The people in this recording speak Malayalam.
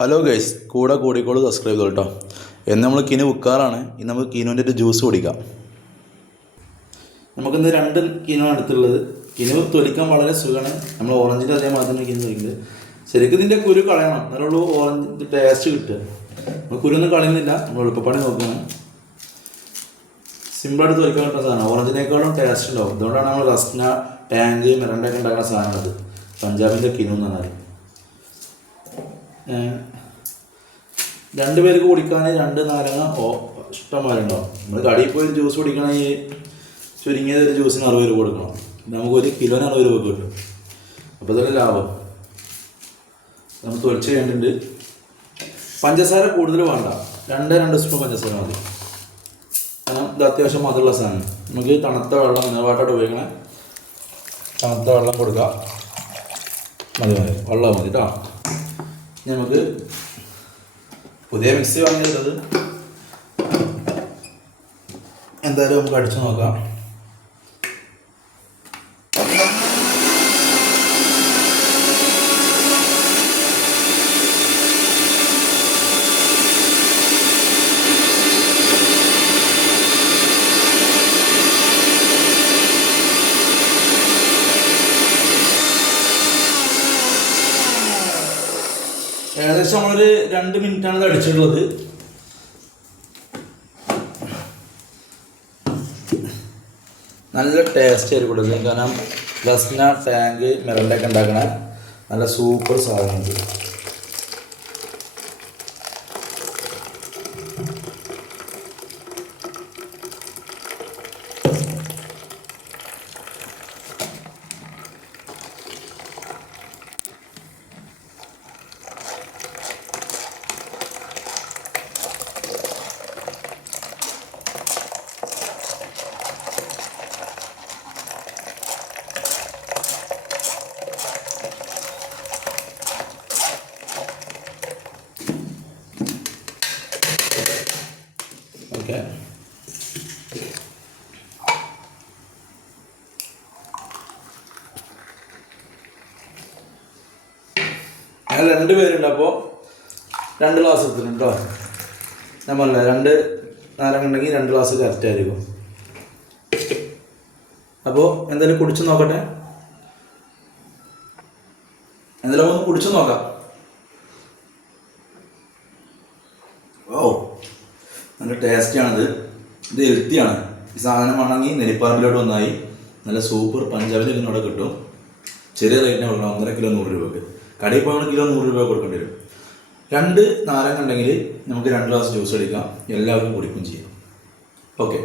ഹലോ ഗൈസ് കൂടെ കൂടിക്കോളൂ സബ്സ്ക്രൈബ് ചെയ്തോ കേട്ടോ എന്ന് നമ്മൾ കിനു വിൽക്കാറാണ് ഇന്ന് നമുക്ക് കിനുവിന്റെ ഒരു ജ്യൂസ് കുടിക്കാം. നമുക്കിന്ന് രണ്ട് കിനുവാണ് അടുത്തുള്ളത്. കിനു തൊലിക്കാൻ വളരെ സുഖമാണ്. നമ്മൾ ഓറഞ്ചിന്റെ അതേ മാത്രമേ കിനു തൊലിക്കുന്നത്. ശരിക്കും ഇതിന്റെ കുരു കളയണം. എന്നാലുള്ളൂ ഓറഞ്ച് ടേസ്റ്റ് കിട്ടുക. നമ്മൾ കുരുവൊന്നും കളയുന്നില്ല. നമ്മൾ എളുപ്പപ്പണി നോക്കുകയാണ് സിമ്പിളായിട്ട് തൊലിക്കാൻ പറ്റുന്ന സാധനം. ഓറഞ്ചിനേക്കാളും ടേസ്റ്റ് ഉണ്ടാവും. അതുകൊണ്ടാണ് നമ്മൾ റസ്ന ടാങ്ക് മിറണ്ടൊക്കെ ഉണ്ടാക്കുന്ന സാധനം അത് പഞ്ചാബിന്റെ കിനു എന്ന് പറഞ്ഞാൽ രണ്ട് പേർക്ക് കുടിക്കാൻ രണ്ട് നാരങ്ങ ഓ ഇഷ്ടംമാരെ ഉണ്ടാവും നമ്മൾ കടയിൽ പോയി ജ്യൂസ് കുടിക്കണമെങ്കിൽ ചുരുങ്ങിയത് ഒരു ജ്യൂസിന് അറുപത് രൂപ കൊടുക്കണം. നമുക്ക് ഒരു കിലോന് അറുപത് രൂപ കിട്ടും. അപ്പോൾ ഇതൊക്കെ ലാഭം. നമ്മൾ തൊലിച്ച് കഴിഞ്ഞിട്ടുണ്ട്. പഞ്ചസാര കൂടുതൽ വേണ്ട. രണ്ട് രണ്ട് സ്പൂൺ പഞ്ചസാര മതി. കാരണം ഇത് അത്യാവശ്യം മധുരമുള്ള സാധനം. നമുക്ക് തണുത്ത വെള്ളം നിലവാട്ടായിട്ട് ഉപയോഗിക്കണേ തണുത്ത വെള്ളം കൊടുക്കുക മതി മതി. വെള്ളം മതി കേട്ടോ. നമുക്ക് പുതിയ മിക്സി വാങ്ങിയിട്ടത് എന്തായാലും നമുക്ക് അടിച്ചു നോക്കാം. ഏകദേശം നമ്മളൊരു രണ്ട് മിനിറ്റാണ് ഇത് അടിച്ചിട്ടുള്ളത്. നല്ല ടേസ്റ്റ് ആയിരിക്കും കൊടുക്കുന്നത് കാരണം ലസ്ന ടാങ്ക് മിറണ്ടൊക്കെ ഉണ്ടാക്കണ നല്ല സൂപ്പർ സാധനം ഓക്കെ ഞങ്ങൾ രണ്ട് പേരുണ്ട് അപ്പോൾ രണ്ട് ഗ്ലാസ് എടുത്തിട്ടുണ്ട് കേട്ടോ ഞാൻ പറഞ്ഞ രണ്ട് നാരങ്ങ ഉണ്ടെങ്കിൽ രണ്ട് ഗ്ലാസ് കറക്റ്റ് ആയിരിക്കും. അപ്പോൾ എന്തായാലും കുടിച്ചു നോക്കട്ടെ? എന്തായാലും ഒന്ന് കുടിച്ചു നോക്കാം ഓ നല്ല ടേസ്റ്റിയാണിത് ഇത് ഹെൽത്തിയാണ് ഈ സാധനം വേണമെങ്കിൽ നെരിപ്പാമ്പിലോട്ട് വന്നായി. നല്ല സൂപ്പർ പഞ്ചാബിൽ അവിടെ കിട്ടും. ചെറിയ റേറ്റിന് കൊടുക്കണം. ഒന്നര കിലോ നൂറ് രൂപയ്ക്ക് കടയിൽ പോകണം കിലോ നൂറ് രൂപ കൊടുക്കേണ്ടി വരും. രണ്ട് നാരങ്ങ ഉണ്ടെങ്കിൽ നമുക്ക് രണ്ട് ഗ്ലാസ് ജ്യൂസ് അടിക്കാം എല്ലാവരും കുടിക്കും ചെയ്യാം. ഓക്കെ